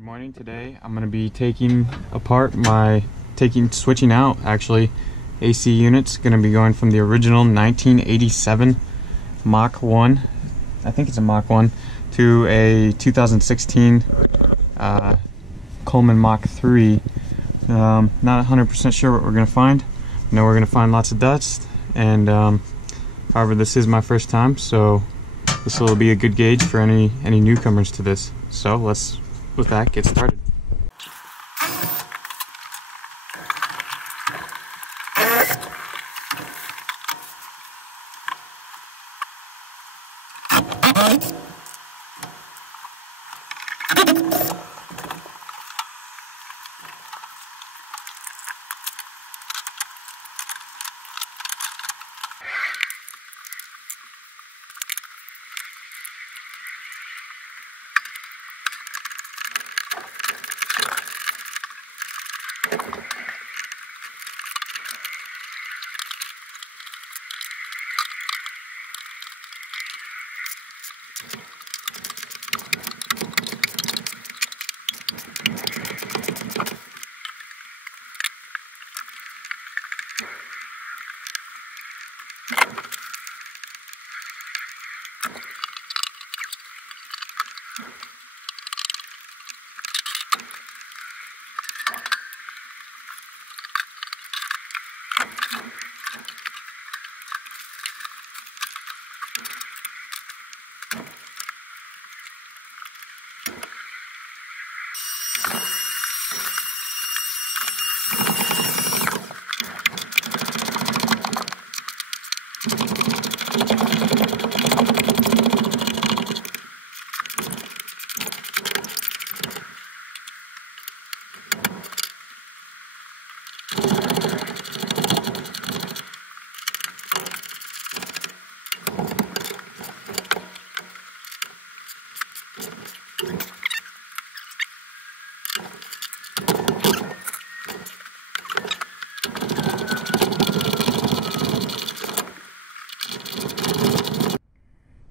Good morning. Today I'm going to be switching out actually AC units. Going to be going from the original 1987 Mach 1, I think it's a Mach 1, to a 2016 Coleman Mach 3. Not 100% sure what we're going to find. I know we're going to find lots of dust, and however, this is my first time, so this will be a good gauge for any newcomers to this. So let's, with that, get started.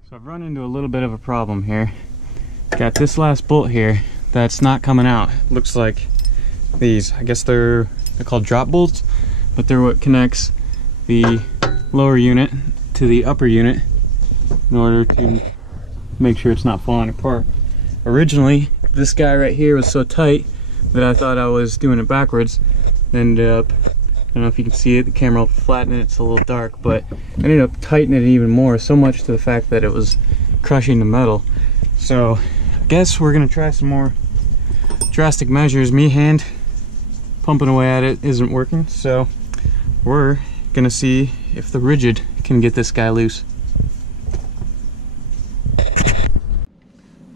So I've run into a little bit of a problem here. Got this last bolt here that's not coming out. Looks like these, I guess they're called drop bolts, but they're what connects the lower unit to the upper unit in order to make sure it's not falling apart. Originally, this guy right here was so tight that I thought I was doing it backwards. Ended up, I don't know if you can see it, the camera will flatten it, it's a little dark, but I ended up tightening it even more, so much to the fact that it was crushing the metal. So I guess we're gonna try some more drastic measures. Me hand pumping away at it isn't working, so we're gonna see if the rigid can get this guy loose.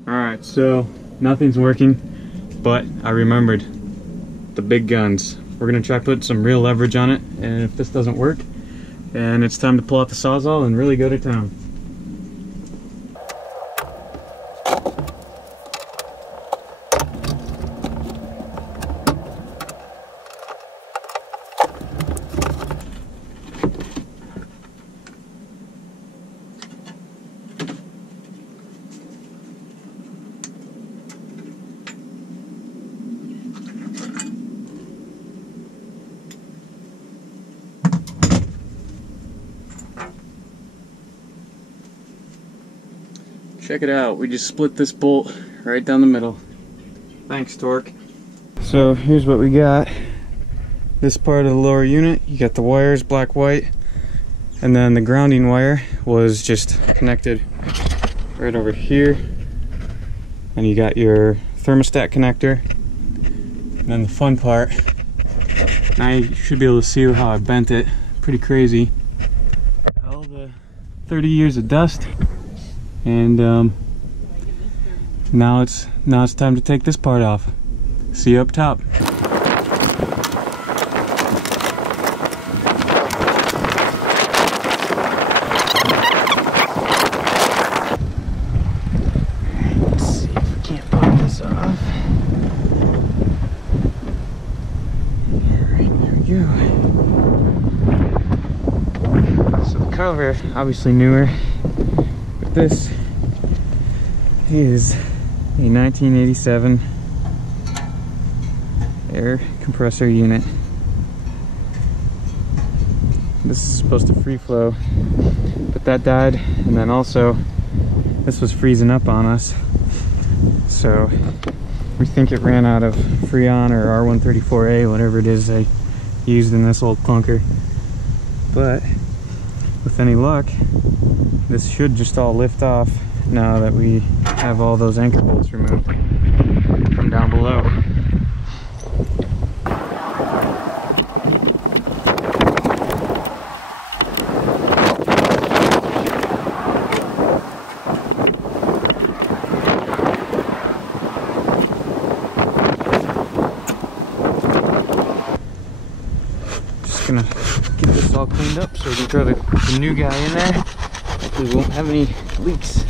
Alright, so nothing's working, but I remembered the big guns. We're gonna try put some real leverage on it, and if this doesn't work, then it's time to pull out the Sawzall and really go to town. Check it out, we just split this bolt right down the middle. Thanks, Torque. So here's what we got. This part of the lower unit, you got the wires black white, and then the grounding wire was just connected right over here. And you got your thermostat connector. And then the fun part, now you should be able to see how I bent it. Pretty crazy. All the 30 years of dust. And now it's time to take this part off. See you up top. Let's see if we can't pop this off. Alright, there we go. So the cover, obviously newer. This is a 1987 air compressor unit. This is supposed to free flow, but that died, and then also this was freezing up on us, so we think it ran out of Freon or R134A, whatever it is they used in this old clunker. But with any luck, this should just all lift off now that we have all those anchor bolts removed from down below. Just gonna get this all cleaned up so we can throw the new guy in there. Hopefully we won't have any leaks.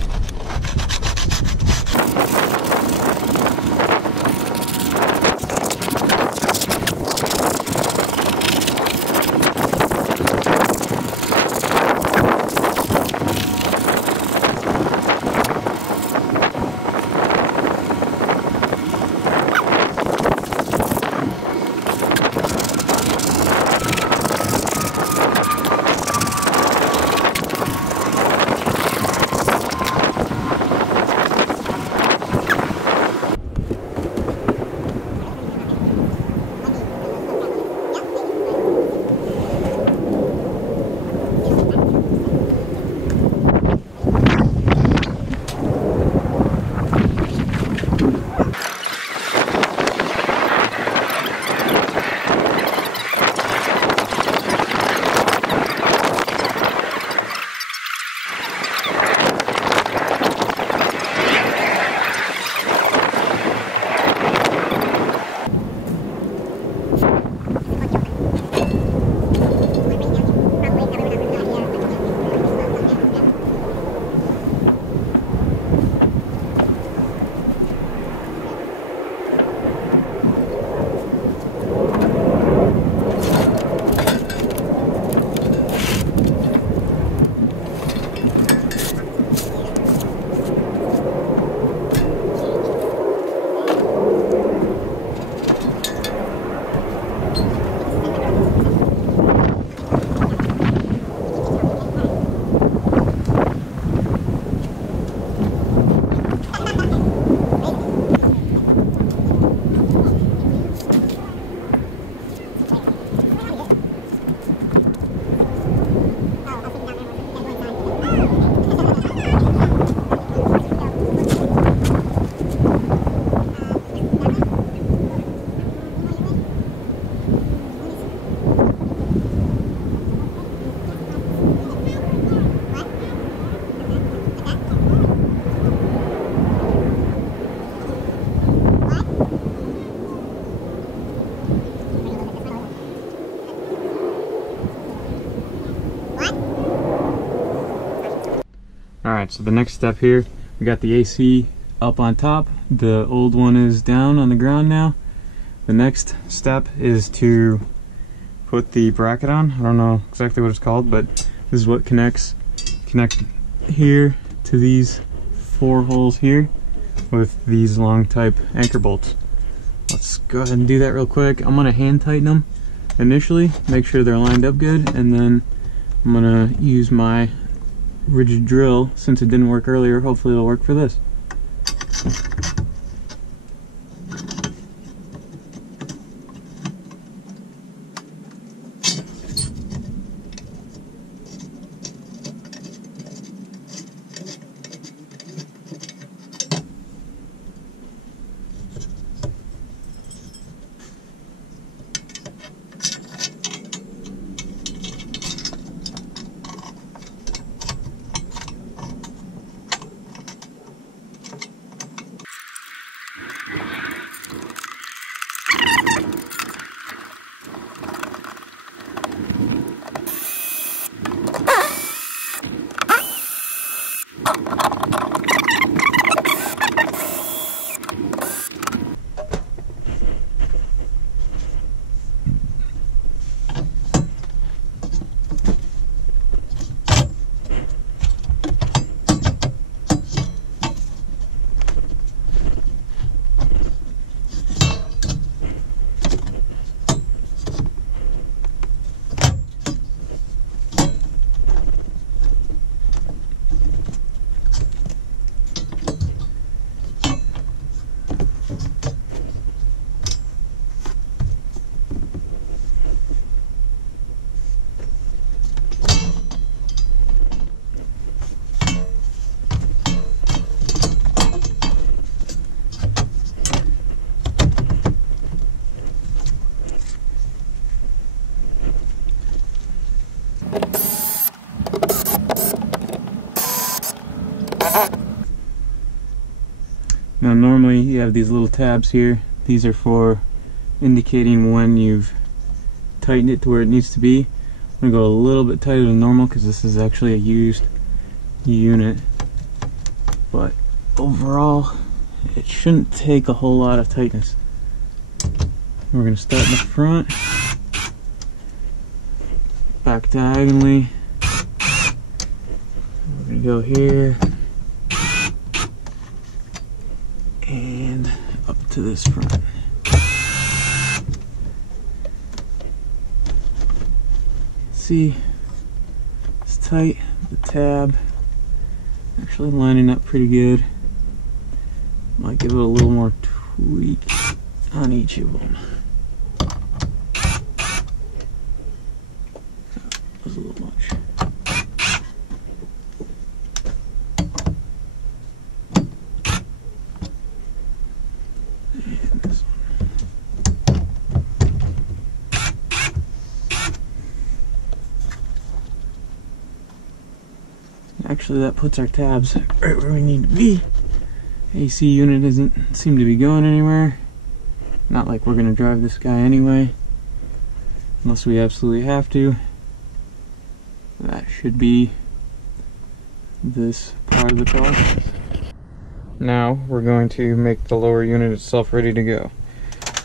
Alright, so the next step here, we got the AC up on top, the old one is down on the ground now. The next step is to put the bracket on. I don't know exactly what it's called, but this is what connects here to these 4 holes here with these long type anchor bolts. Let's go ahead and do that real quick. I'm going to hand tighten them initially, make sure they're lined up good, and then I'm going to use my rigid drill. Since it didn't work earlier, hopefully it'll work for this. normally you have these little tabs here. These are for indicating when you've tightened it to where it needs to be. I'm gonna go a little bit tighter than normal because this is actually a used unit, but overall it shouldn't take a whole lot of tightness. We're gonna start in the front, back diagonally. We're gonna go here and up to this front. See, it's tight. The tab actually lining up pretty good. Might give it a little more tweak on each of them. That was a little much. And this one. Actually, that puts our tabs right where we need to be. AC unit doesn't seem to be going anywhere. Not like we're going to drive this guy anyway, unless we absolutely have to. That should be this part of the process. Now we're going to make the lower unit itself ready to go.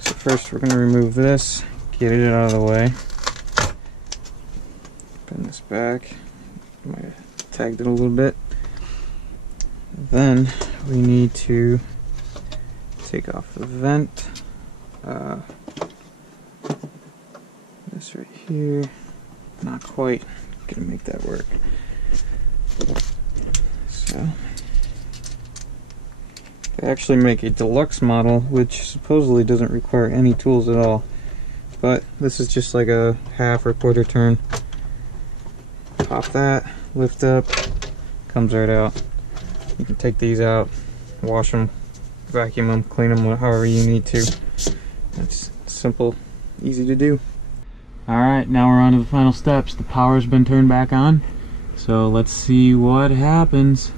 So first we're going to remove this, get it out of the way. Bend this back. Might have tagged it a little bit. Then we need to take off the vent. This right here, not quite gonna make that work. So they actually make a deluxe model which supposedly doesn't require any tools at all, but this is just like a half or quarter turn. Pop that, lift up, comes right out. You can take these out, wash them, vacuum them, clean them, however you need to. That's simple, easy to do. Alright, now we're on to the final steps. The power's been turned back on, so let's see what happens.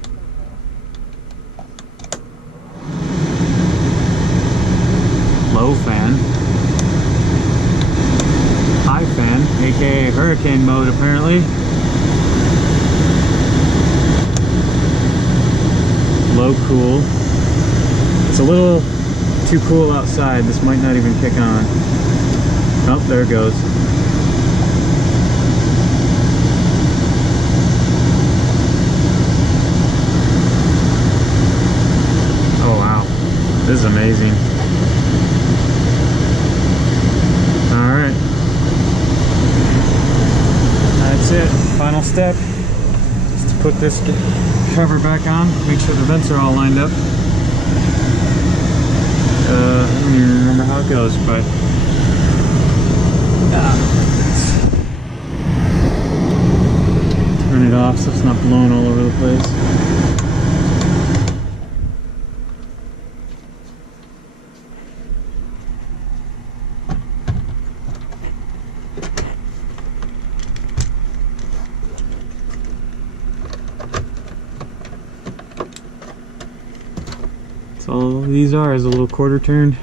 Low fan. High fan, aka hurricane mode apparently. Low cool. It's a little too cool outside. This might not even kick on. Oh, there it goes. Oh wow, this is amazing. Alright, that's it. Final step is to put this cover back on, make sure the vents are all lined up. I don't even remember how it goes, but turn it off so it's not blowing all over the place. So all these are is a little quarter turned,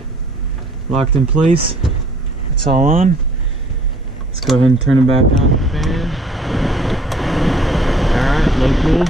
locked in place. It's all on. Let's go ahead and turn it back on. Fan. Alright, low cool.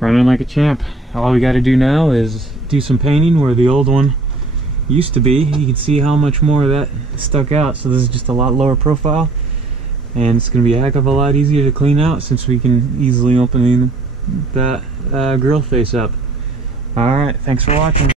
Running like a champ. All we got to do now is do some painting where the old one used to be. You can see how much more of that stuck out. So this is just a lot lower profile, and it's going to be a heck of a lot easier to clean out since we can easily open that grill face up. Alright, thanks for watching.